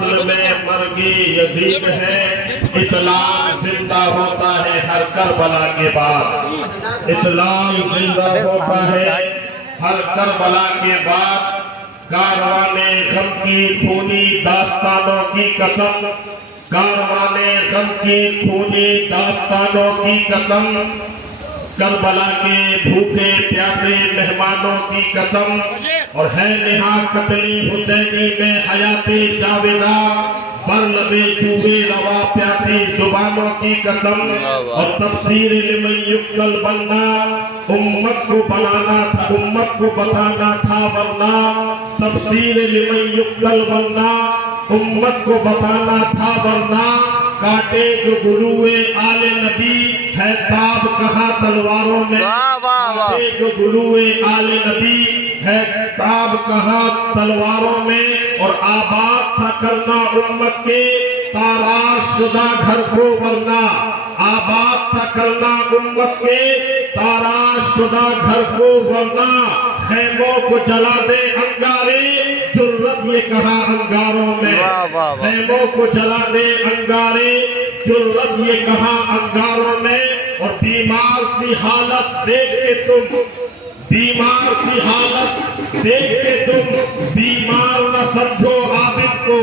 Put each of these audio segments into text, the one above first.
اصل میں مرگی یزید ہے، اسلام زندہ ہوتا ہے ہر کربلا کے بعد، اسلام زندہ ہوتا ہے ہر کربلا کے بعد۔ کاروان غم کی خونی داستانوں کی قسم، کاروان غم کی خونی داستانوں کی قسم، کربلا کے بھوکے پیاسے مہمانوں کی قسم، اور ہے نہا قتل حسینی میں حیاتی جاویدہ، بر لبے چوہے روا پیاسی زبانوں کی قسم، اور تفسیر لمن یقتل بننا، امت کو بنانا تھا، امت کو بتانا تھا ورنہ، تفسیر لمن یقتل بننا، امت کو بتانا تھا ورنہ، کاٹے جو گلوئے آل نبی ہے تاب کہاں تلواروں میں، کاٹے جو گلوئے آل نبی ہے تاب کہاں تلواروں میں، اور آباد تھا کرنا امت کے تاراش شدہ گھر کو ورنہ، آباد تھا کرنا امت کے تاراش شدہ گھر کو ورنہ، خیموں کو جلا دے انگارے، جرت یہ کہاں انگاروں میں، خیموں کو جلا دے انگارے، جرت یہ کہاں انگاروں میں، اور بیمار سی حالت دیکھ کے تم، بیمار سی حالت دیکھ کے تم بیمار نہ سمجھو عابد کو،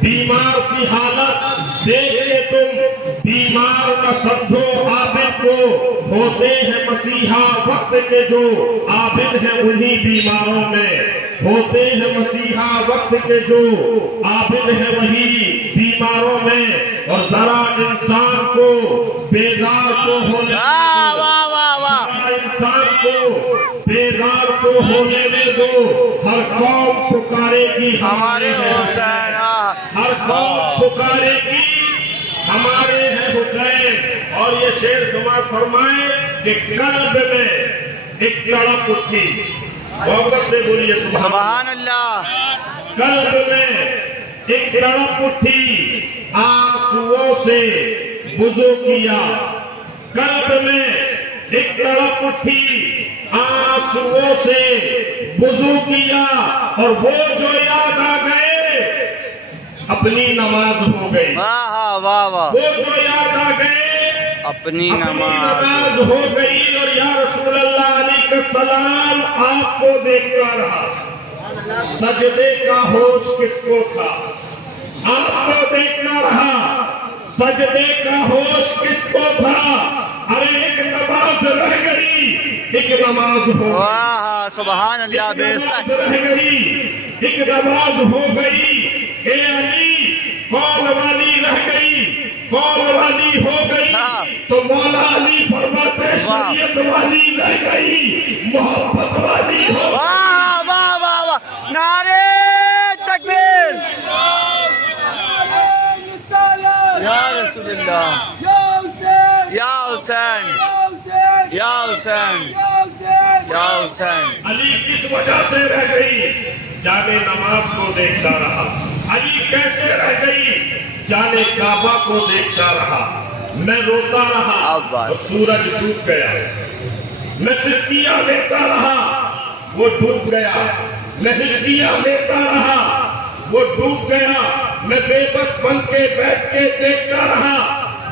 بیمار سی حالت دیکھ کے تم بیمار نہ سمجھو عابد کو، ہوتے ہیں مسیحا وقت کے جو عابد ہیں انہی بیماروں میں، ہوتے ہیں مسیحا وقت کے جو عابد ہیں وہی بیماروں میں، اور ذرا انسان کو بیدار تو ہونے انسان کو بیدار تو ہونے دو، ہر قوم پکارے گی ہمارے حسین، ہر قوم پکارے گی ہمارے ہیں حسین۔ اور یہ شعر سماعت فرمائے کہ قلب میں ایک تڑپ اٹھی، محبت سے بولیے سبحان اللہ، قلب میں ایک تڑپ اٹھی، آنسوؤں سے وضو کیا، قلب میں ایک تڑپ اٹھی، آنسوؤں سے وضو کیا، اور وہ جو یاد آ گئے اپنی نماز ہو گئی، وہ جو یاد آ گئے اپنی نماز ہو گئی، اور یا رسول اللہ علیہ السلام آپ کو دیکھتا رہا، سجدے کا ہوش کس کو تھا، آپ کو دیکھتا رہا، سجدے کا ہوش کس کو تھا، ارے ایک نماز رہ گئی، ایک نماز ہو گئی، سبحان اللہ، بے شک رہ گئی، ایک نماز ہو گئی، اے علی کون والی رہ گئی، کون والی ہو گئی، تو مولا علی فرماتے شریعت والی رہ گئی، محبت والی ہو گئی۔ واہ واہ واہ واہ، نعرے تکبیر، یا رسول اللہ، یا حسین، یا حسین، یا حسین۔ علی کس وجہ سے رہ گئی، جانے نماز کو دیکھتا رہا، علی کیسے رہ گئی، جانے کعبہ کو دیکھتا رہا، میں روتا رہا اور سورج ڈوب گیا، میں سسکیاں لیتا رہا وہ ڈوب گیا، میں ہچکیاں لیتا رہا وہ ڈوب گیا، میں بے بس بن کے بیٹھ کے دیکھتا رہا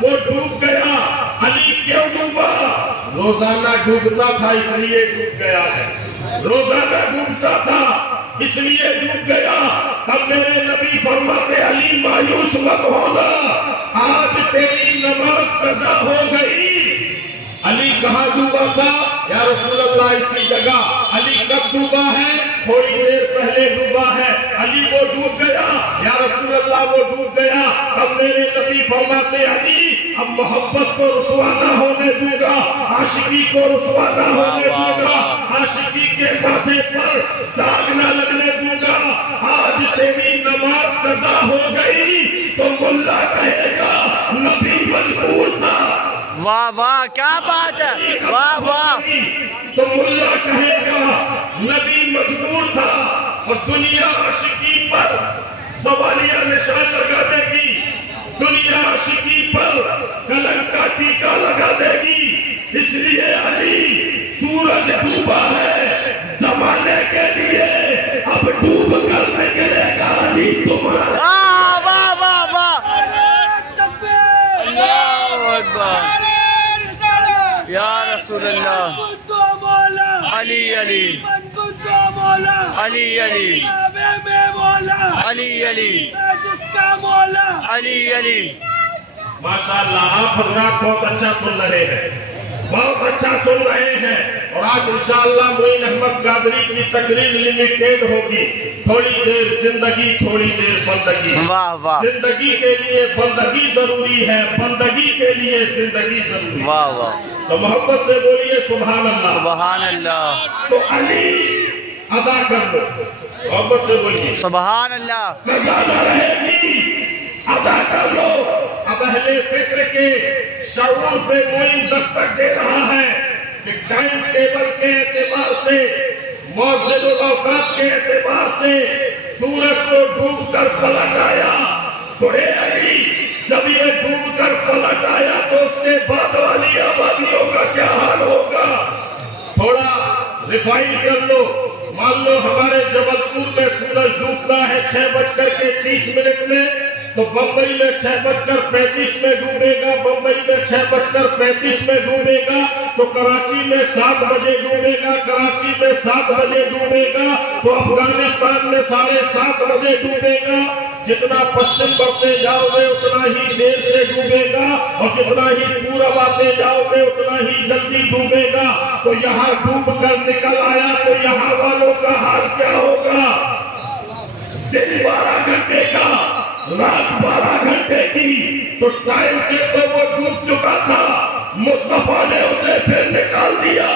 وہ ڈوب گیا۔ علی کیوں ڈوبا؟ روزانہ ڈوبتا تھا اس لیے ڈوب گیا ہے، روزانہ ڈوبتا تھا اس لیے ڈوب گیا۔ تب میرے نبی فرماتے علی مایوس مت ہونا، آج تیری نماز قضا ہو گئی۔ علی کہاں ڈوبا تھا؟ یا رسول اللہ اسی جگہ۔ علی کب ڈوبا ہے؟ تھوڑی دیر پہلے ڈوبا ہے۔ علی وہ ڈوب گیا، یا رسول اللہ وہ ڈوب گیا۔ اب میرے نبی فرماتے علی اب محبت کو رسوا نہ ہونے دوں گا، عاشقی کو رسوا نہ ہونے دوں گا، عاشقی کے ماتھے پر داغ نہ لگنے دوں گا۔ آج تیری نماز قضا ہو گئی تو ملا کہے گا نبی مجبور تھا۔ واہ واہ، کیا بات ہے، واہ واہ۔ تو ملا کہے گا نبی مجبور تھا، اور دنیا عاشقی پر سوالیہ نشان لگا دے گی، دنیا عاشقی پر کلنک کا ٹیکا لگا دے گی۔ اس لیے علی سورج ڈوبا ہے زمانے کے لیے، اب ڈوب کر نکلے گا علی تمہارا۔ یا رسول اللہ علی علی علی علی علی علی علی علی ماشاءاللہ آپ حضرات بہت اچھا سن رہے ہیں، بہت اچھا سن رہے ہیں، اور آج انشاءاللہ معین احمد قادری کی تقریر لمیٹیڈ ہوگی، تھوڑی دیر زندگی تھوڑی دیر بندگی، واہ واہ زندگی کے لیے بندگی ضروری ہے، بندگی کے لیے زندگی ضروری ہے، واہ واہ تو محبت سے بولیے سبحان اللہ، سبحان اللہ تو علی ادا کر دو، محبت سے بولیے سبحان اللہ زیادہ رہے گی ادا کر لو۔ اب اہل فکر کے شعور پہ معین دستک دے رہا ہے کہ ٹائم ٹیبل کے اعتبار سے، موزن الاوقات کے اعتبار سے سورج کو ڈوب کر پلٹ آیا، تو اے علی جب یہ ڈوب کر پلٹ آیا تو اس کے بعد والی آبادیوں کا کیا حال ہوگا؟ تھوڑا ریفائن کر لو، مان لو ہمارے جبل پور میں سورج ڈوبتا ہے 6:30 میں، تو بمبئی میں 6:35 میں ڈوبے گا، بمبئی میں 6:35 میں ڈوبے گا، تو کراچی میں 7 بجے ڈوبے گا، کراچی میں 7 بجے ڈوبے گا، تو افغانستان میں 7:30 بجے ڈوبے گا۔ جتنا پشچم بڑھتے جاؤ گے اتنا ہی دیر سے ڈوبے گا، اور جتنا ہی پورب آتے جاؤ گے اتنا ہی جلدی ڈوبے گا۔ تو یہاں ڈوب کر نکل آیا تو یہاں والوں کا حال کیا ہوگا؟ دن 12 گھنٹے کا، رات 12 گھنٹے کی، تو ٹائم سے تو وہ ڈوب چکا تھا، مصطفیٰ نے اسے پھر نکال دیا۔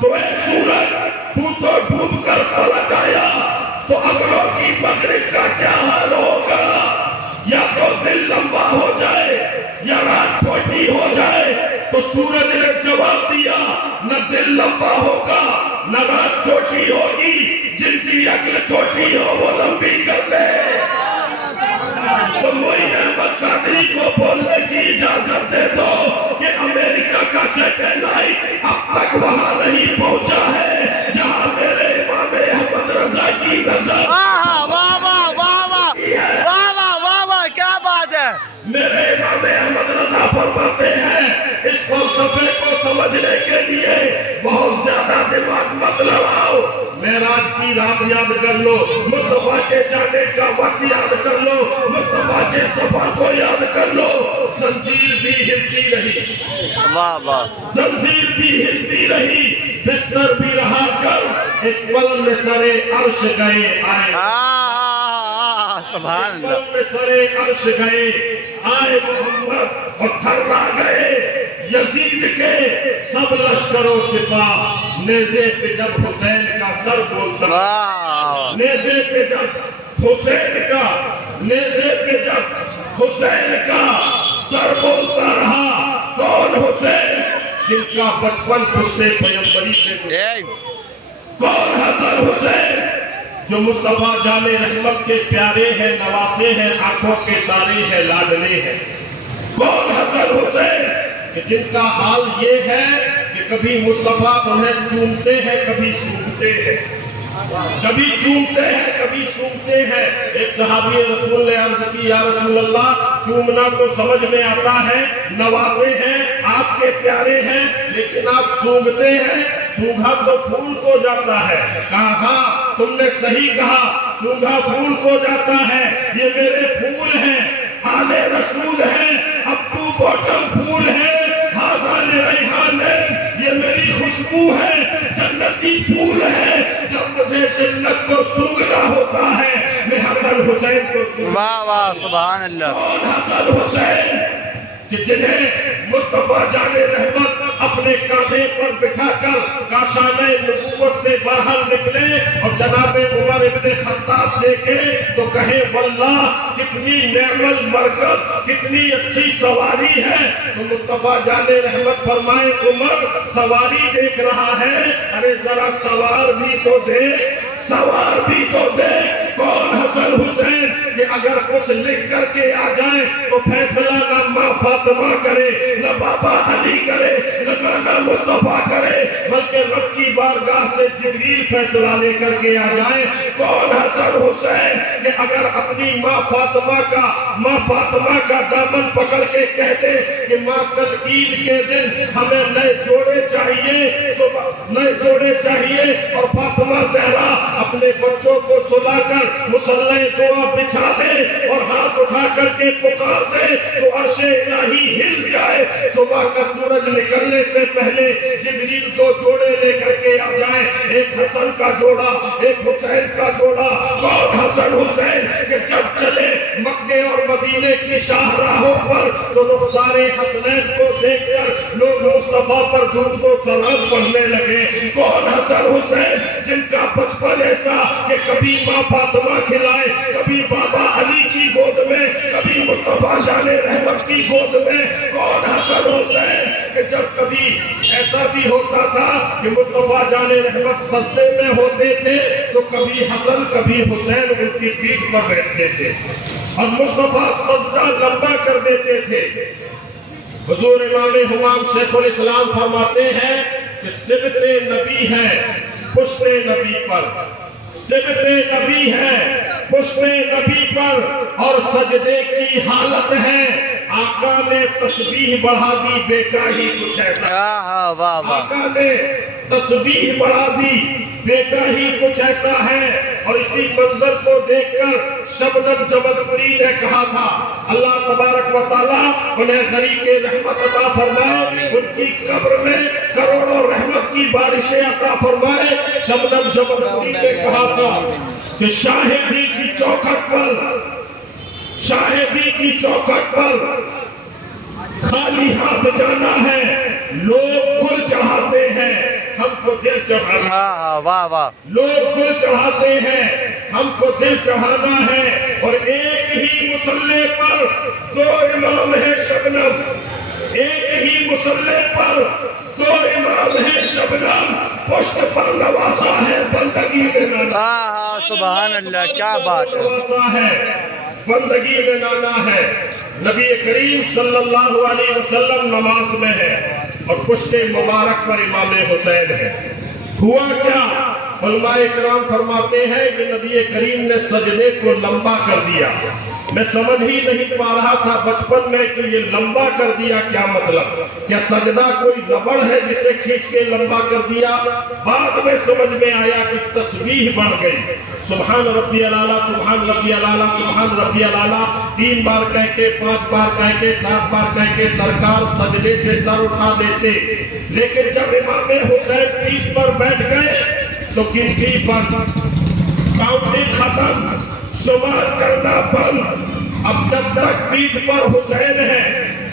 تو اے سورج تو ڈوب کر پلٹ آیا، تو اگلوں کی مغرب کا کیا حال ہوگا؟ یا تو دن لمبا ہو جائے یا رات چھوٹی ہو جائے۔ تو سورج نے جواب دیا نہ دن لمبا ہوگا نہ رات چھوٹی ہوگی، جن کی عقل چھوٹی ہو وہ لمبی کر دے۔ تو معین احمد قادری کو بولنے کی اجازت دے دو کہ امریکہ کا سیٹلائٹ اب تک وہاں نہیں پہنچا ہے جہاں میرے امام احمد رضا کی نظر۔ واہ واہ واہ واہ واہ واہ واہ واہ واہ کیا بات ہے! میرے امام احمد رضا فرماتے ہیں اس فلسفے کو سمجھنے کے لیے بہت زیادہ دماغ مت لڑاؤ، معراج کی رات یاد کر لو، مصطفیٰ کے جانے کا وقت یاد کر لو، مصطفیٰ کے سفر کو یاد کر لو۔ زنجیر بھی ہلتی رہی، واہ واہ زنجیر بھی ہلتی رہی، بستر بھی رہا کر، ایک پل میں سرے عرش گئے آئے، سبحان اللہ پل میں سرے عرش گئے آئے محمد، اور تھرا گئے یزید کے سب لشکر و سپاہ، نیزے پہ جب حسین کا سر بولتا، واہ نیزے پہ جب حسین کا، نیزے پہ جب حسین کا سر بولتا رہا، کون حسین جن کا بچپن پشتے پیمبری سے گزرا، کون حسن حسین جو مصطفیٰ جان رحمت کے پیارے ہیں، نواسے ہیں، آنکھوں کے تارے ہیں، لاڈلے ہیں، کون حسن حسین کہ جن کا حال یہ ہے کہ کبھی مصطفیٰ انہیں چومتے ہیں کبھی سونگتے ہیں، کبھی چومتے ہیں کبھی سونگتے ہیں۔ ایک صحابی رسول نے عرض کی یا رسول اللہ چومنا تو سمجھ میں آتا ہے، نواسے ہیں، آپ کے پیارے ہیں، لیکن آپ سونگتے ہیں، سونگا تو پھول کو جاتا ہے۔ کہا ہاں تم نے صحیح کہا، سونگا پھول کو جاتا ہے، یہ میرے پھول ہیں، آل رسول ہیں، ابو بوٹم پھول ہے، حاضر ریحان ہے، یہ میری خوشبو ہے، جنتی پھول ہے، جب مجھے جنت کو سونگنا ہوتا ہے میں حسن حسین کو سونگنا۔ واہ واہ سبحان اللہ اور حسن حسین کہ جنہیں مصطفیٰ جان رحمت اپنے کندھے پر بٹھا کر کاشانہ نبوت سے باہر نکلے اور جناب عمر ابن خطاب دیکھے تو کہے واللہ کتنی نعم المرکب، کتنی اچھی سواری ہے۔ تو مصطفیٰ جان رحمت فرمائے عمر سواری دیکھ رہا ہے، ارے ذرا سوار بھی تو دے، سوار بھی تو دے۔ کون حسن حسین کہ اگر کچھ لکھ کر کے آ جائیں تو فیصلہ نہ ماں فاطمہ کرے، نہ بابا علی کرے، نہ نانا مصطفیٰ کرے، بلکہ رب کی بارگاہ سے جبریل فیصلہ لے کر کے آ جائیں۔ کون حسن حسین کہ اگر اپنی ماں فاطمہ کا دامن پکڑ کے کہتے کہ ماں کل عید کے دن ہمیں نئے جوڑے چاہیے، اور فاطمہ زہرا اپنے بچوں کو سلا کر مصلی دعا بچھا دے اور ہاتھ اٹھا کر کے پکار دے تو عرش الہی ہل جائے۔ صبح کا سورج نکلنے سے پہلے جبریل دو جوڑے لے کر کے آ جائیں، ایک حسن کا جوڑا، ایک حسین کا جوڑا۔ کون حسن حسین کہ جب چلے مکے اور مدینے کی شاہراہوں پر تو لوگ سارے حسنین کو دیکھ کر لوگ مصطفیٰ پر درود و سلام پڑھنے لگے۔ کون حسن حسین جن کا بچپن ایسا کہ کبھی ماں فاطمہ کھلائے، کبھی بابا علی کی گود میں، کبھی مصطفیٰ جان رحمت کی گود میں۔ کون حسن حسین کہ جب کبھی ایسا بھی ہوتا تھا کہ مصطفیٰ جان رحمت سجدے میں ہوتے تھے تو کبھی حسن کبھی حسین ان کی پیٹھ پر بیٹھتے تھے اور مصطفیٰ سجدہ لمبا کر دیتے تھے۔ حضور امام ہمام شیخ الاسلام فرماتے ہیں کہ سبت نبی ہے پشت نبی پر، سبت نبی ہے پشت نبی پر، اور سجدے کی حالت ہے آقا نے تسبیح بڑھا دی بیٹا ہی کچھ ایسا، آقا نے تسبیح بڑھا دی بیٹا ہی کچھ ایسا ہے۔ اور اسی منظر کو دیکھ کر شبنم جمل پوری نے کہا تھا اللہ تبارک و تعالیٰ انہیں غریق رحمت عطا فرمائے، ان کی قبر میں کروڑوں رحمت کی بارشیں عطا فرمائے۔ شبنم جمل پوری نے کہا تھا کہ شاہدی کی چوکھٹ پر خالی ہاتھ جانا ہے، لوگ گل چڑھاتے ہیں ہم کو دل چڑھانا، لوگ گل چڑھاتے ہیں ہم کو دل چڑھانا ہے، اور ایک ہی مصلی پر دو امام ہیں شبنم، ایک ہی مصلی پر دو امام ہیں شبنم، پشت پر نواسا ہے بندگی میں نانا۔ سبحان اللہ، کیا بات ہے، بندگی میں نانا ہے۔ نبی کریم صلی اللہ علیہ وسلم نماز میں ہے اور پشت مبارک پر امام حسین ہے۔ ہوا کیا؟ علماء کرام فرماتے ہیں کہ نبی کریم نے سجدے کو لمبا کر دیا۔ میں سمجھ ہی نہیں پا رہا تھا بچپن میں کہ یہ لمبا کر دیا کیا مطلب، کیا سجدہ کوئی ربڑ ہے جسے کھینچ کے لمبا کر دیا؟ بعد میں سمجھ میں آیا کہ تسبیح بڑھ گئی، سبحان ربی الاعلیٰ، سبحان ربی الاعلیٰ، سبحان ربی الاعلیٰ 3 بار کہہ کے، 5 بار کہہ کے، 7 بار کہہ کے سرکار سجدے سے سر اٹھا دیتے۔ لیکن جب امام حسین پیٹھ پر بیٹھ گئے تو گنتی پر کاؤنٹنگ ختم، شمار کرنا بند۔ اب جب تک پیٹھ پر حسین ہے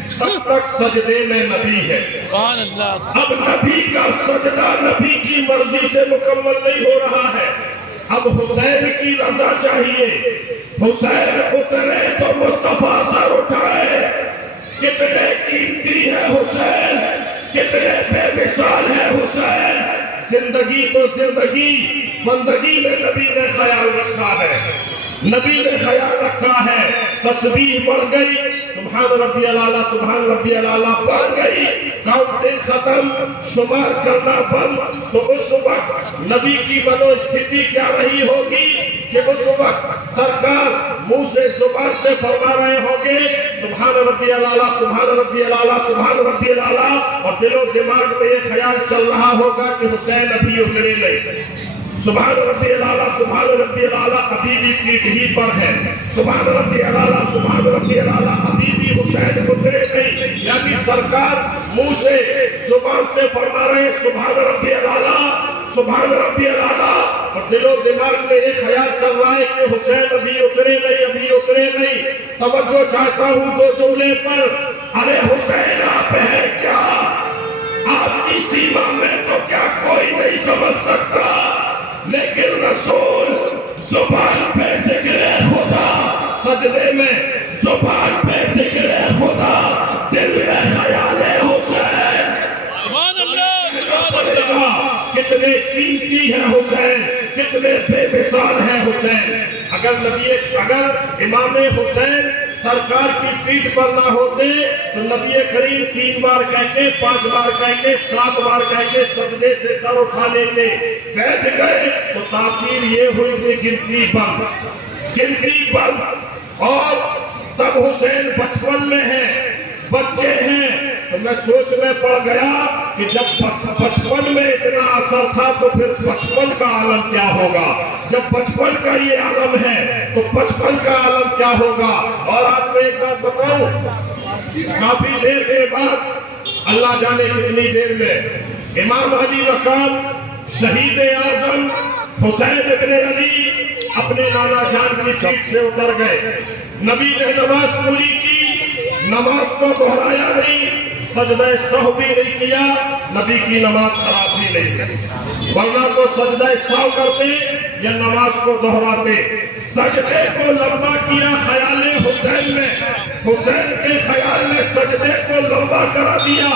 تب تک سجدے میں نبی ہے۔ اب نبی کا سجدہ نبی کی مرضی سے مکمل نہیں ہو رہا ہے، اب حسین کی رضا چاہیے۔ حسین اترے تو مصطفیٰ سر اٹھائے، کتنے قیمتی ہے حسین، کتنے بے مثال ہے حسین۔ زندگی تو زندگی، بندگی میں نبی نے خیال رکھا ہے، نبی نے خیال رکھا ہے۔ تسبیح بڑھ گئی، سبحان ربی الاعلیٰ، سبحان ربی الاعلیٰ بڑھ گئی، کاؤنٹنگ ختم، شمار کرنا بند۔ تو اس وقت نبی کی منو استھتی کیا رہی ہوگی کہ اس وقت سرکار منہ سے زبان سے فرما رہے ہوں گے سبحان ربی الاعلیٰ، سبحان ربی الاعلیٰ، سبحان ربی الاعلیٰ، اور دل و دماغ میں یہ خیال چل رہا ہوگا کہ حسین ابھی اترے نہیں۔ سبحان ربی الاعلیٰ، سبحان ربی الاعلیٰ ابھی بھی پیٹھ ہی پر ہے، سبحان ربی الاعلیٰ، سبحان ربی الاعلیٰ ابھی بھی حسین اترے نہیں۔ یعنی سرکار منہ سے زبان سے فرما رہے سبحان ربی الاعلیٰ، سبحان ربی الاعلیٰ، اور دل و دماغ میں یہ خیال چل رہا ہے کہ حسین ابھی اترے نہیں، ابھی اترے نہیں۔ توجہ چاہتا ہوں دو جملے پر، ارے حسین آپ ہیں کیا؟ آپ کی سیما میں تو کیا کوئی نہیں سمجھ سکتا، لیکن رسول زبان پہ ذکر خدا، سجدے میں زبان پہ ذکر خدا، دل میں خیال حسین۔ سبحان اللہ، سبحان اللہ، کتنے قیمتی ہے حسین، کتنے بے مثال ہے حسین۔ اگر امام حسین سرکار کی پیٹھ پر نہ ہوتے تو نبی کریم 3 بار کہہ کے 5 بار کہہ کے 7 بار کہہ کے سجدے سے سر اٹھا لیتے، بیٹھ گئے تو تاثیر یہ ہوئی کہ گنتی بند، اور تب حسین بچپن میں ہیں، بچے ہیں، تو میں سوچ میں پڑ گیا کہ جب بچپن میں اتنا اثر تھا تو پھر بچپن کا عالم کیا ہوگا، جب بچپن کا یہ عالم ہے تو بچپن کا عالم کیا ہوگا۔ اور آپ کو ایک بات بتاؤں، کافی دیر کے بعد، اللہ جانے کتنی دیر میں، امام علی مقام شہید اعظم حسین ابن علی اپنے نانا جان کی پیٹھ سے اتر گئے، نبی نے نماز پوری کی، نماز کو دہرایا نہیں، سجدہ سہو بھی نہیں کیا، نبی کی نماز خراب بھی نہیں کی، ورنہ تو سجدہ سہو کرتے یا نماز کو دہراتے۔ سجدے کو لمبا کیا خیال حسین میں، حسین کے خیال میں سجدے کو لمبا کرا دیا،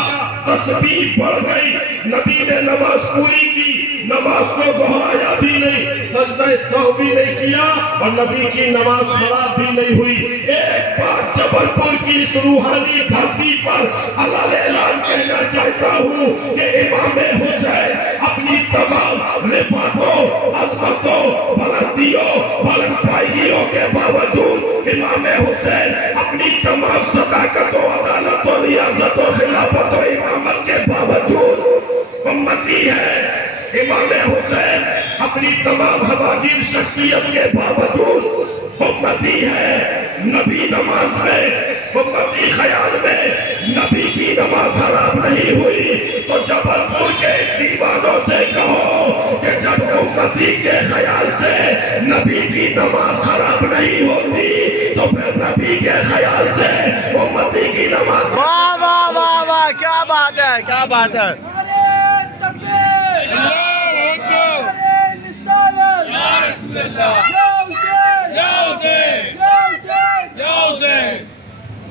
تسبیح بڑھ گئی، نبی نے نماز پوری کی، نماز کو دہرایا بھی نہیں، سجدہ سہو بھی نہیں کیا، اور نبی کی نماز خراب بھی نہیں ہوئی۔ ایک بار جبل پور کی اس روحانی دھرتی پر اللہ اعلان کہنا چاہتا ہوں کہ امام حسین اپنی تمام رفعتوں، عظمتوں، بلندیوں، بلند پائیوں کے باوجود، امام حسین اپنی تمام صداقت و عدالت و ریاضت و خلافت و امامت کے باوجود امتی ہے۔ امام حسین اپنی تمام ہماگیر شخصیت کے باوجود امتی ہے۔ نبی نماز میں، امتی خیال میں نبی کی نماز خراب نہیں ہوئی، تو جبل پور کے دیوانوں سے کہو کہ جب امتی کے خیال سے نبی کی نماز خراب نہیں ہوتی تو پھر نبی کے خیال سے امتی کی نماز۔ واہ واہ واہ واہ، کیا بات ہے، کیا بات ہے۔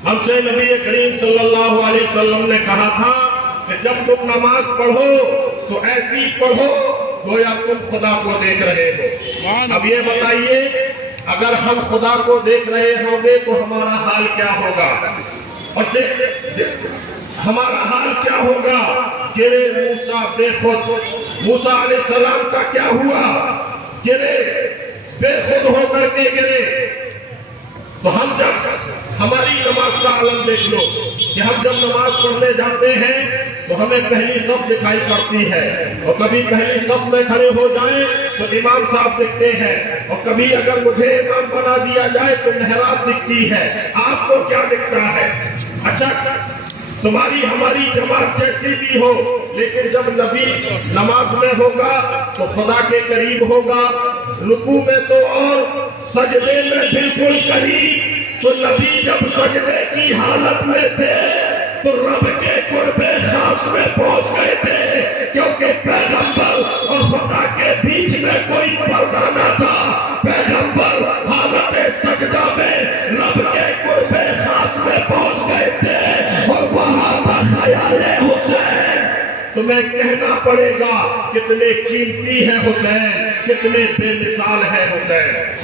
ہم سے نبی کریم صلی اللہ علیہ وسلم نے کہا تھا کہ جب تم نماز پڑھو تو ایسی پڑھو گویا تم خدا کو دیکھ رہے ہو۔ اب یہ بتائیے، اگر ہم خدا کو دیکھ رہے ہوں گے تو ہمارا حال کیا ہوگا؟ اور ہمارا حال کیا ہوگا؟ گرے موسیٰ بے خود، موسیٰ علیہ السلام کا کیا ہوا؟ گرے، بے خود ہو کر کے گرے۔ تو ہم جب ہماری نماز کا عالم دیکھ لو کہ ہم جب نماز پڑھنے جاتے ہیں تو ہمیں پہلی صف دکھائی پڑتی ہے، اور کبھی پہلی صف میں کھڑے ہو جائیں تو امام صاحب دکھتے ہیں، اور کبھی اگر مجھے امام بنا دیا جائے تو محراب دکھتی ہے۔ آپ کو کیا دکھتا ہے؟ اچھا، تمہاری ہماری جماعت جیسی بھی ہو، لیکن جب نبی نماز میں ہوگا تو خدا کے قریب ہوگا، رکوع میں تو اور سجدے میں بالکل قریب۔ تو نبی جب سجدے کی حالت میں تھے تو رب کے قرب خاص میں پہنچ گئے تھے، کیونکہ پیغمبر اور خدا کے بیچ میں کوئی پردہ نہ تھا۔ پیغمبر حالت سجدہ میں رب کے قرب خاص میں پہنچ گئے تھے، اور وہاں تھا خیال حسین۔ تمہیں کہنا پڑے گا کتنے قیمتی ہے حسین، کتنے بے مثال ہے حسین۔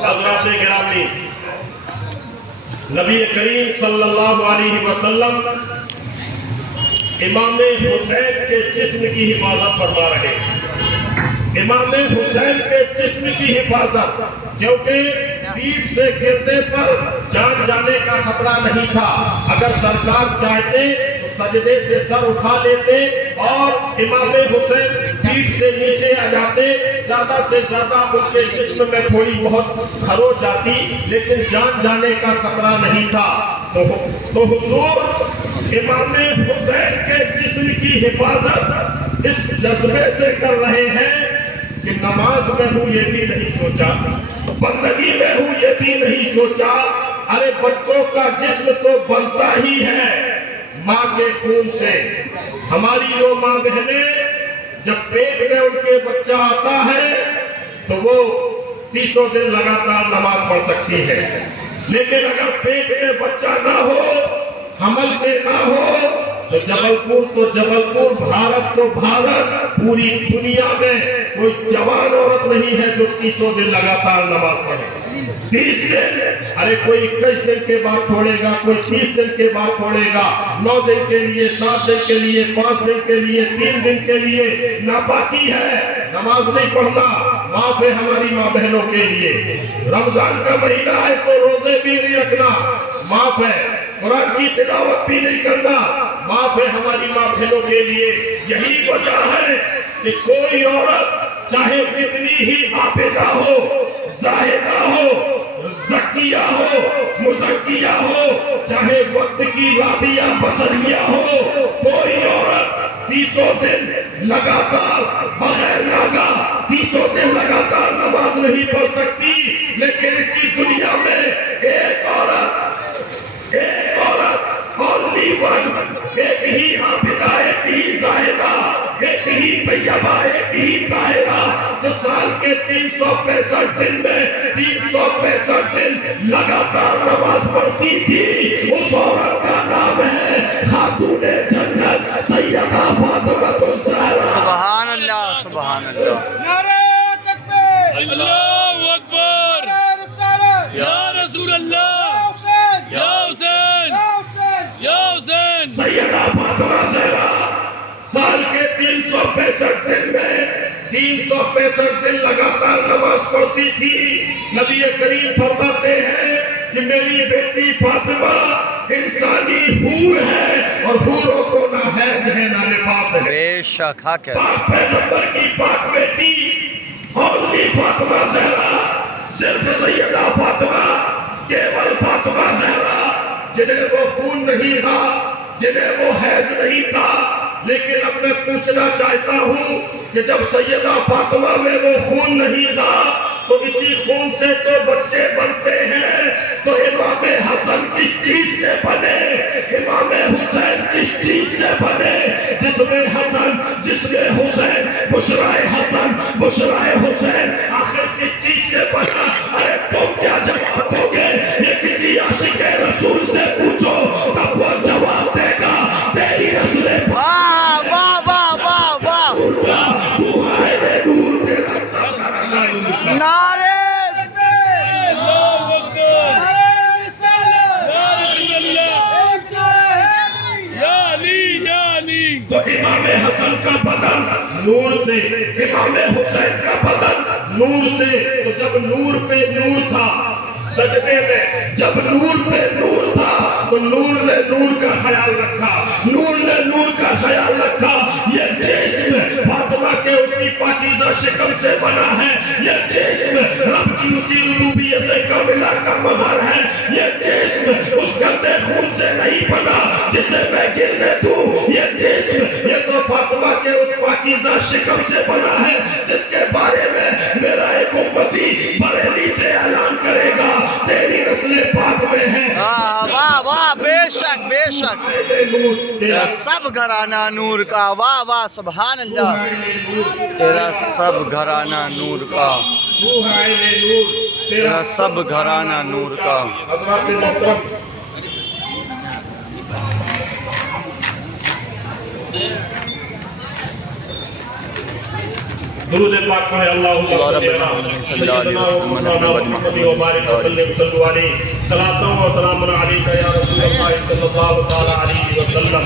حضرات گرامی، نبی کریم صلی اللہ علیہ وسلم امام حسین کے جسم کی حفاظت فرما رہے ہیں، امام حسین کے جسم کی حفاظت، کیونکہ پیٹھ سے گرنے پر جان جانے کا خطرہ نہیں تھا۔ اگر سرکار چاہتے تو سجدے سے سر اٹھا لیتے اور امام حسین پیٹھ سے نیچے آ جاتے، زیادہ سے زیادہ ان کے جسم میں تھوڑی بہت خروچ آتی، لیکن جان جانے کا خطرہ نہیں تھا۔ تو حضور امام حسین کے جسم کی حفاظت اس جذبے سے کر رہے ہیں کہ نماز میں ہوں یہ بھی نہیں سوچا، بندگی میں ہوں یہ بھی نہیں سوچا۔ ارے بچوں کا جسم تو بنتا ہی ہے ماں کے خون سے۔ ہماری وہ ماں بہنیں جب پیٹ میں ان کے بچہ آتا ہے تو وہ 30 دن لگاتار نماز پڑھ سکتی ہے، لیکن اگر پیٹ میں بچہ نہ ہو، حمل سے نہ ہو، تو جبلپور بھارت تو بھارت، پوری دنیا میں کوئی جوان عورت نہیں ہے جو 30 دن لگاتار نماز پڑھے۔ 30 دن، ارے کوئی 21 دن کے بعد چھوڑے گا، کوئی 30 دن کے بعد چھوڑے گا، 9 دن کے لیے، 7 دن کے لیے، 5 دن کے لیے، 3 دن کے لیے ناپاکی ہے، نماز نہیں پڑھنا۔ معاف ہے ہماری ماں بہنوں کے لیے، رمضان کا مہینہ ہے تو روزے بھی نہیں رکھنا، معاف ہے، قرآن کی تلاوت بھی نہیں کرنا، معاف ہے ہماری ماں بہنوں کے لیے۔ یہی وجہ ہے کہ کوئی عورت چاہے کتنی ہی عابدہ ہو، زاہدہ ہو، زکیہ ہو، مزکیہ ہو، چاہے وقت کی رابعہ بصریہ ہو، کوئی عورت 30 دن لگاتار بغیر ناگا 30 دن لگاتار نماز نہیں پڑھ سکتی۔ لیکن اسی دنیا میں ایک عورت only one، ایک ہی عابدہ، ایک ہی زاہدہ، ایک ہی طیبہ، ایک ہی طاہرہ، جو سال کے 365 دن میں 365 دن لگاتار نماز پڑھتی تھی، اس عورت کا نام ہے خاتون جنت سیدہ فاطمہ الزہرا۔ سبحان اللہ، سبحان اللہ۔ نعرہ تکبیر، اللہ اکبر، نعرہ رسالت، یا رسول اللہ، یا حسین، یا حسین، یا حسین۔ یا حسین۔ سیدہ فاطمہ زہرا سال کے 365 دن میں 365 دن لگاتار نماز پڑھتی تھی۔ نبی کریم فرماتے ہیں کہ میری بیٹی فاطمہ انسانی حور ہے، اور حوروں کو نہ حیض ہے نہ نفاس ہے۔ بے شک حق ہے۔ پاک پیغمبر کی پاک بیٹی اونلی فاطمہ زہرا، صرف سیدہ فاطمہ، کیول فاطمہ زہرا، جنہیں وہ خون نہیں تھا، جنہیں وہ حیض نہیں تھا۔ لیکن اب میں پوچھنا چاہتا ہوں کہ جب سیدہ فاطمہ میں وہ خون نہیں تھا تو اسی خون سے تو بچے بنتے ہیں، تو امام حسن کس چیز سے بنے، امام حسین کس چیز سے بنے، جس میں حسن، جس میں حسین، بشرائے حسن، بشرائے حسین، آخر کس چیز سے بنا؟ ارے تم کیا جواب دو گے؟ یہ کسی عاشق رسول سے پوچھو، تب وہ جواب دے گا تیری نسل واہ واہ واہ واہ واہ، تو ہے نور تیرا سب نعرے اللہ اکبر، یا رسول اللہ، یا علی، یا علی۔ تو امام حسن کا بدن نور سے، امام حسین کا بدن نور سے، تو جب نور پہ نور تھا سجدے میں، جب نور پہ نور تھا تو نور نے نور کا خیال رکھا، نور نے نور کا خیال رکھا۔ یہ جسم فاطمہ کے اسی پاکیزہ شکل سے بنا ہے، یہ جسم رب کی اسی ربوبیت کاملہ کا مظہر ہے، یہ جسم اس گندے خون سے نہیں بنا جسے میں گرنے دوں، یہ جسم یہ تو فاطمہ کے اس پاکیزہ شکل سے بنا ہے جس کے بارے میں میرا ایک امتی بریلی سے اعلان کرے گا تیری نسل پاک میں ہے۔ واہ واہ واہ، بے شک بے شک، تیرا سب گھرانہ نور کا، واہ واہ سبحان اللہ، تیرا سب گھرانہ نور کا، تیرا سب گھرانہ نور کا۔ حضرات محترم، درود پاک پڑھے، اللہم صلی اللہ علیہ وسلم، صلاۃ و سلام علیک یا رسول اللہ صلی اللہ علیہ وسلم۔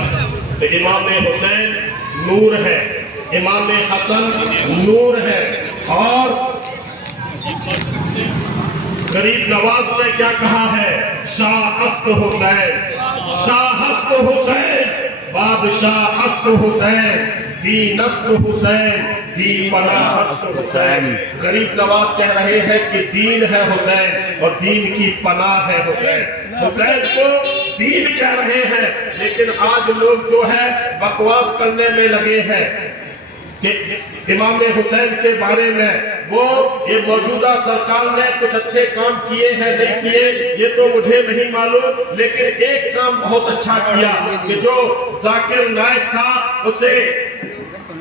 تو امام حسین نور ہے، امام حسن نور ہے، اور غریب نواز نے کیا کہا ہے؟ شاہ است حسین، شاہ است حسین، بادشاہ است حسین، دی نست حسین، دی پناہ است حسین۔ غریب نواز کہہ رہے ہیں کہ دین ہے حسین اور دین کی پناہ ہے حسین۔ حسین کو دین کہہ رہے ہیں، لیکن آج لوگ جو ہے بکواس کرنے میں لگے ہیں کہ امام حسین کے بارے میں وہ یہ موجودہ سرکار نے کچھ اچھے کام کیے ہیں نہیں کیے یہ تو مجھے نہیں معلوم، لیکن ایک کام بہت اچھا کیا کہ جو ذاکر نائک تھا اسے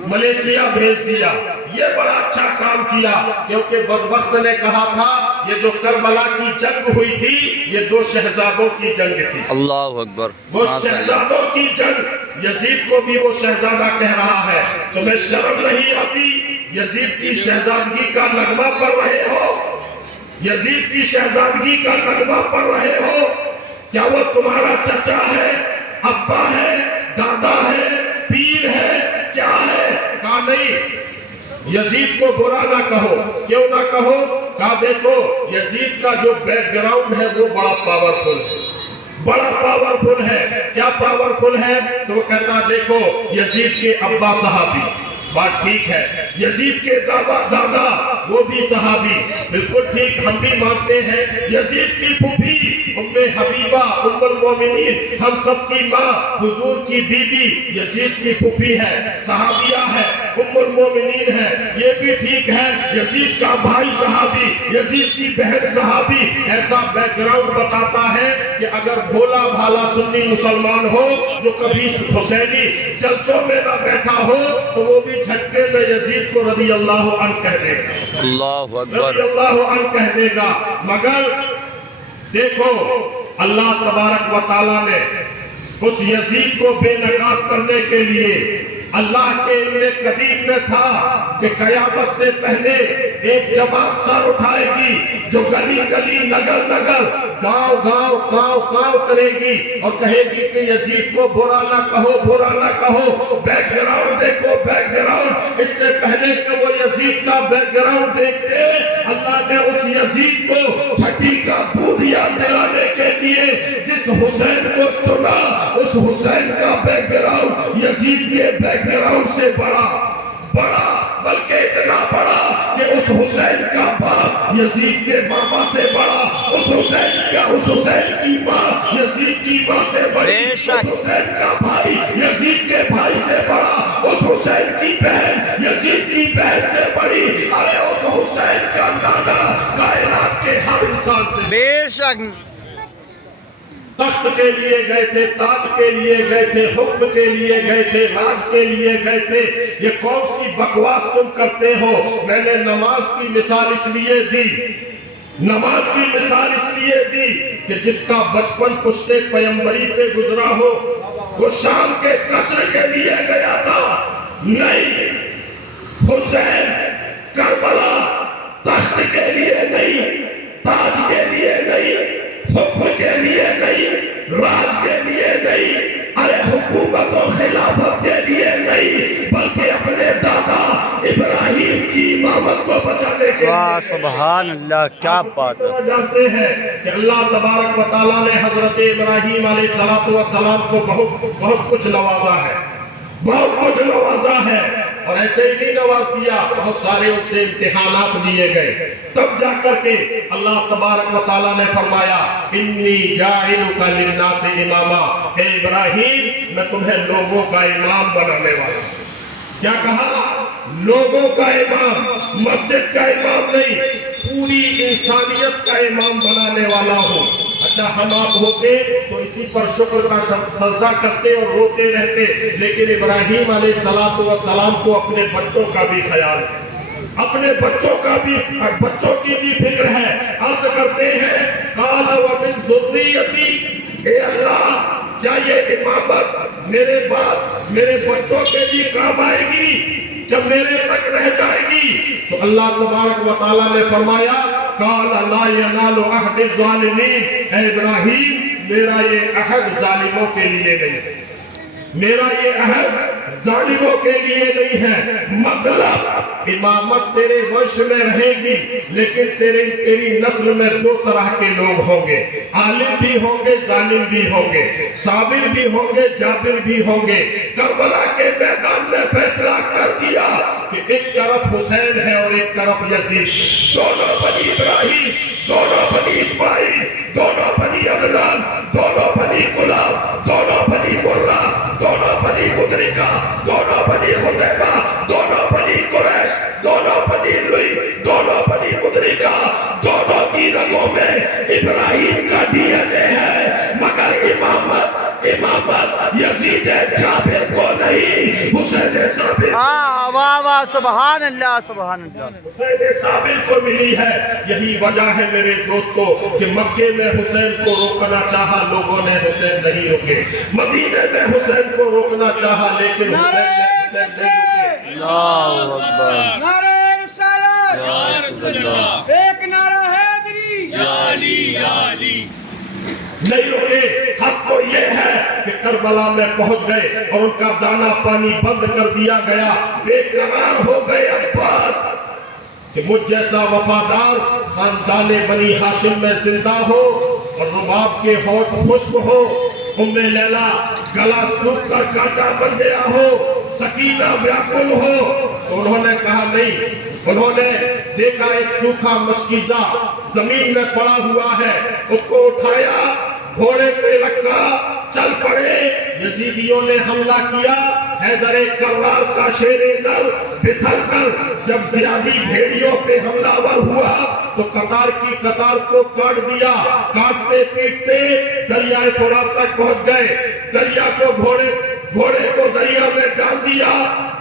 ملیشیا بھیج دیا، یہ بڑا اچھا کام کیا، کیونکہ بدبخت نے کہا تھا یہ جو کربلا کی جنگ ہوئی تھی یہ دو شہزادوں کی جنگ تھی. اللہ اکبر. وہ شہزادوں کی جنگ. یزید کو بھی وہ شہزادہ کہہ رہا ہے تمہیں شرم نہیں آتی یزید کی شہزادگی کا نغمہ پڑھ رہے ہو؟ یزید کی شہزادگی کا نغمہ پڑھ رہے ہو؟ کیا وہ تمہارا چچا ہے، ابا ہے، دادا ہے، پیر ہے، کیا ہے؟ کہا نہیں، یزید کو برا نہ کہو. کیوں نہ کہو؟ کہا دیکھو یزید کا جو بیک گراؤنڈ ہے وہ بڑا پاورفل ہے، بڑا پاورفل ہے. کیا پاورفل ہے؟ تو وہ کہتا دیکھو یزید کے ابا صحابی، بات ٹھیک ہے. یزید کے دادا وہ بھی صحابی، بالکل ٹھیک، ہم بھی مانتے ہیں. یزید کی پھوپھی ام حبیبہ ام المومنین، ہم سب کی ماں حضور کی بیوی یزید کی پھوپھی ہے، صحابیہ ہے، ام المومنین ہے، یہ بھی ٹھیک ہے. یزید کا بھائی صحابی، یزید کی بہن صحابی. ایسا بیک گراؤنڈ بتاتا ہے کہ اگر بھولا بھالا سنی مسلمان ہو جو کبھی حسینی جلسوں میں نہ بیٹھا ہو تو وہ بھی جھٹکے میں یزید کو رضی اللہ عنہ کہہ دے گا، اللہ اکبر. رضی اللہ عنہ کہہ دے گا. مگر دیکھو اللہ تبارک و تعالیٰ نے اس یزید کو بے نقاب کرنے کے لیے اللہ کے علم قدیم میں تھا کہ قیامت سے پہلے ایک جماعت سر اٹھائے گی جو گلی گلی نگر نگر گاؤں گاؤں گاؤں گاؤں کرے گی اور کہے گی کہ یزید کو برا نہ کہو، برا نہ کہو. بیک گراؤنڈ دیکھو، بیک گراؤنڈ. اس سے پہلے کہ وہ یزید کا بیک گراؤنڈ دیکھتے اللہ نے اس یزید کو چھٹی کا دودھ یاد دلانے کے لیے جس حسین کو چنا اس حسین کا بیک گراؤنڈ یزید کے بیک گراؤنڈ سے بڑا بلکہ اتنا بڑا کہ اس حسین کا باپ یزید کے ماما سے بڑا، اس حسین کی ماں یزید کی ماں سے بڑی، اس حسین کا بھائی یزید کے بھائی سے بڑا، اس حسین کی بہن یزید کی بہن سے بڑی. ارے اس حسین کا نانا کائنات کے ہر انسان سے بے شک. تخت کے لیے گئے تھے، تاج کے لیے گئے تھے، حکم کے لیے گئے تھے، راج کے لیے گئے تھے. یہ کون سی بکواس تم کرتے ہو؟ میں نے نماز کی مثال اس لیے دی، نماز کی مثال اس لیے دی کہ جس کا بچپن پشتے پیمبری پہ گزرا ہو وہ شام کے قصر کے لیے گیا تھا. نہیں، حسین کربلا تخت کے لیے نہیں، تاج کے لیے نہیں، حکم کے لیے نہیں، راج کے لیے نہیں، ارے حکومت و خلافت کے لیے نہیں، بلکہ اپنے دادا ابراہیم کی امامت کو بچانے کے واہ لیے. سبحان اللہ، کیا بات ہے. جانتے ہیں کہ اللہ تبارک و تعالیٰ نے حضرت ابراہیم علیہ السلام کو بہت کچھ نوازا ہے، بہت کچھ نوازا ہے. اور ایسے ہی نہیں نواز دیا، بہت سارے ان سے امتحانات لیے گئے. تب جا کر کے اللہ تبارک و تعالیٰ نے فرمایا انی جاعلک للناس اماما، اے ابراہیم میں تمہیں لوگوں کا امام بنانے والا ہوں. کیا کہا؟ لوگوں کا امام، مسجد کا امام نہیں، پوری انسانیت کا امام بنانے والا ہوں. اچھا ہم آپ ہوتے تو اسی پر شکر کا سجدہ کرتے اور روتے رہتے، لیکن ابراہیم علیہ السلام کو اپنے بچوں کا بھی خیال ہے، اپنے بچوں کا بھی، بچوں کی بھی فکر ہے. عرض کرتے ہیں قال ومن ذریتی، اے اللہ کیا یہ امامت میرے بعد میرے بچوں کے بھی کام آئے گی؟ جب میرے تک رہ جائے گی تو اللہ تبارک و تعالیٰ نے فرمایا قال لا ینال عہد الظالمین، اے ابراہیم میرا یہ عہد ظالموں کے لیے نہیں ہے، میرا یہ عہد ظالموں کے لیے نہیں ہے. مطلب امامت تیرے ونش میں رہے گی لیکن تیری نسل میں دو طرح کے لوگ ہوں گے، عالم بھی ہوں گے، ظالم بھی ہوں گے، صابر بھی ہوں گے، جابر بھی ہوں گے. کربلا کے میدان نے فیصلہ کر دیا کہ ایک طرف حسین ہے اور ایک طرف یزید. دونوں بنی ابراہیم، دونوں بنی اسماعیل، دونوں بنی عدنان، دونوں بنی غلام، دونوں بنی مرہ، دونوں بنی مدرکہ، دونوں بنی خزیمہ، دونوں بنی قریش، دونوں بنی لوئی، دونوں بنی مدرکہ. دونوں کی رگوں میں ابراہیم کا ڈی این اے ہے، مگر امامت یزید جابر کو نہیں، حسین ثابت. واہ واہ واہ سبحان اللہ سبحان اللہ حسین صابر کو ملی ہے. یہی وجہ ہے میرے دوستو کہ مکے میں حسین کو روکنا چاہا, لوگوں نے حسین نہیں روکے. مدینے میں حسین کو روکنا چاہا, لیکن حسین نے حسین نہیں روکے. اللہ اکبر نعرہ رسالت یا رسول اللہ ایک نعرہ حیدری یا علی یا علی نہیں روکے. حق تو یہ ہے کہ کربلا میں پہنچ گئے اور ان کا دانا پانی بند کر دیا گیا. بے قرار ہو گئے عباس کہ مجھ جیسا وفادار خاندان بنی ہاشم میں زندہ ہو اور رباب کے ہونٹ خشک ہو, ام لیلا گلا سوکھ کر کانٹا بن گیا ہو, سکینہ ویاکل ہو. تو انہوں نے کہا نہیں. انہوں نے دیکھا ایک سوکھا مشکیزہ زمین میں پڑا ہوا ہے, اس کو اٹھایا, گھوڑے پہ رکھا, چل پڑے. یزیدیوں نے حملہ کیا. حیدر کرار کا شیر نر بتھر کر جب زیادی بھیڑیوں پہ حملہ ور ہوا تو قطار کی قطار کو کاٹ دیا. کاٹتے پیٹتے دریائے فرات تک پہنچ گئے. دریا کو گھوڑے کو دریا میں ڈال دیا,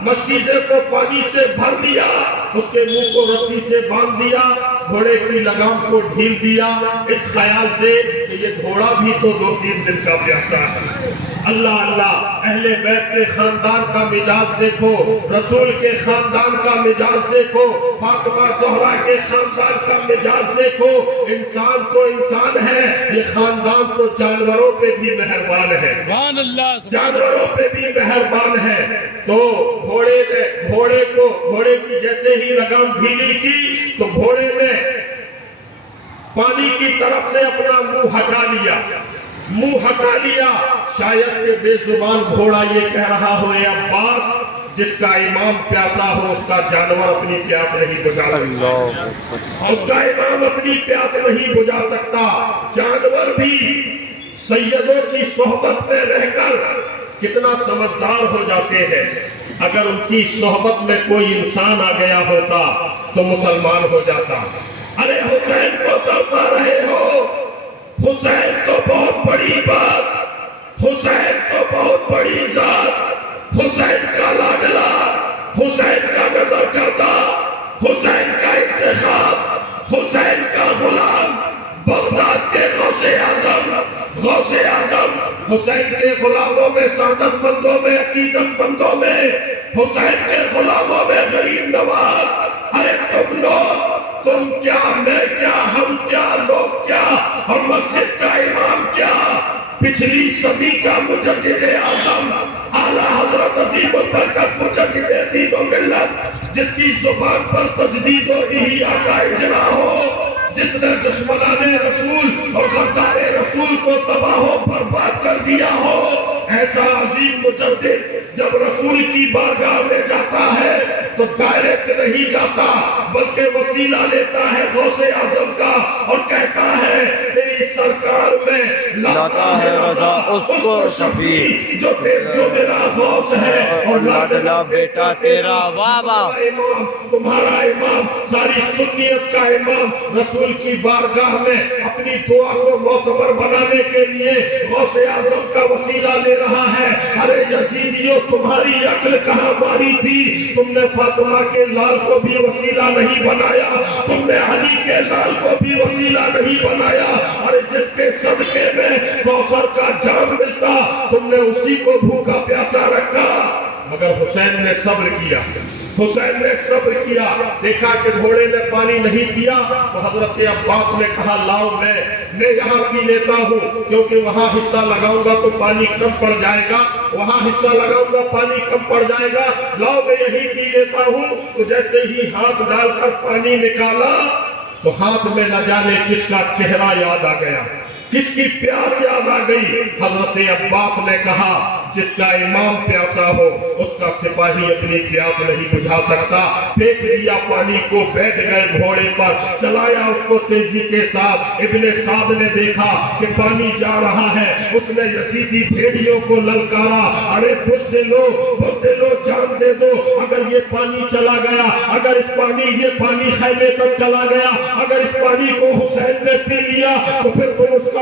مشکیزے کو پانی سے بھر دیا, اس کے منہ کو رسی سے باندھ دیا, گھوڑے کی لگام کو ڈھیل دیا, اس خیال سے کہ یہ گھوڑا بھی تو 2-3 دن کا پیاسا ہے. اللہ اللہ, اہل بیت کے خاندان کا مزاج دیکھو, رسول کے خاندان کا مزاج دیکھو, فاطمہ زہرا کے خاندان کا مزاج دیکھو. انسان تو انسان ہے, یہ خاندان تو جانوروں پہ بھی مہربان ہے, سبحان اللہ جانوروں پہ بھی مہربان ہے. تو گھوڑے کی جیسے ہی لگام ڈھیلی کی تو گھوڑے نے پانی کی طرف سے اپنا منہ ہٹا لیا. شاید کہ بے زبان گھوڑا یہ کہہ رہا ہو, اے عباس, جس کا امام پیاسا ہو اس کا جانور اپنی پیاس نہیں بجھا سکتا, اس کا امام اپنی پیاس نہیں بجھا سکتا. جانور بھی سیدوں کی صحبت میں رہ کر کتنا سمجھدار ہو جاتے ہیں. اگر ان کی صحبت میں کوئی انسان آ گیا ہوتا تو مسلمان ہو جاتا. ارے حسین کو تڑپا رہے ہو, حسین تو بہت بڑی بات, حسین تو بہت بڑی ذات, حسین کا لاڈلا, حسین کا نظر کرتا, حسین کا انتخاب, حسین کا غلام, بغداد کے غوث اعظم, حسین کے غلاموں میں سعادت مندوں میں عقیدت مندوں میں, حسین کے غلاموں میں غریب نواز. ارے تم لوگ, تم کیا, میں کیا, ہم کیا, لوگ کیا, اور مسجد کا امام کیا, پچھلی صدی کا مجدد اعظم اعلیٰ حضرت عظیم البرکت مجدد دین و ملت, جس کی زبان پر تجدید و احیاء کا اجرا ہو, جس نے دشمنان رسول اور غدار رسول کو تباہ و برباد کر دیا ہو. ایسا عظیم مجدد جب رسول کی بارگاہ میں جاتا ہے تو ڈائریکٹ نہیں جاتا, بلکہ وسیلہ لیتا ہے غوث اعظم کا اور کہتا ہے تیری سرکار میں لاتا ہے رضا اس کو شفیع جو میرا غوث ہے اور لاڈلا بیٹا تیرا. واہ واہ, تمہارا امام, ساری سنیت کا امام رسول کی بارگاہ میں اپنی دعا کو معتبر بنانے کے لیے غوث اعظم کا وسیلہ لے رہا ہے. ارے یزیدیوں, تمہاری عقل کہاں ماری تھی؟ تم نے فاطمہ کے لال کو بھی وسیلہ نہیں بنایا, تم نے علی کے لال کو بھی وسیلہ نہیں بنایا. ارے جس کے صدقے میں کوثر کا جام ملتا تم نے اسی کو بھوکا پیاسا رکھا. مگر حسین نے صبر کیا, حسین نے صبر کیا. دیکھا کہ گھوڑے نے پانی نہیں پیا تو حضرت عباس نے کہا لاؤ میں یہاں پی لیتا ہوں, کیونکہ وہاں حصہ لگاؤں گا تو پانی کم پڑ جائے گا, وہاں حصہ لگاؤں گا پانی کم پڑ جائے گا, لاؤ میں یہی پی لیتا ہوں. تو جیسے ہی ہاتھ ڈال کر پانی نکالا تو ہاتھ میں نہ جانے کس کا چہرہ یاد آ گیا, کس کی پیاس یاد آ گئی. حضرت عباس نے کہا جس کا امام پیاسا ہو اس کا سپاہی اپنی پیاس نہیں بجھا سکتا. پھینک دیا پانی کو, بیٹھ گئے گھوڑے پر, چلایا اس کو تیزی کے ساتھ. ابن سعد نے دیکھا کہ پانی جا رہا ہے, اس نے یزیدی بھیڑیوں کو للکارا, ارے بزدلو, جان دے دو, اگر یہ پانی چلا گیا, اگر یہ پانی خیمے تک چلا گیا, اگر اس پانی کو حسین نے پی لیا تو پھر تم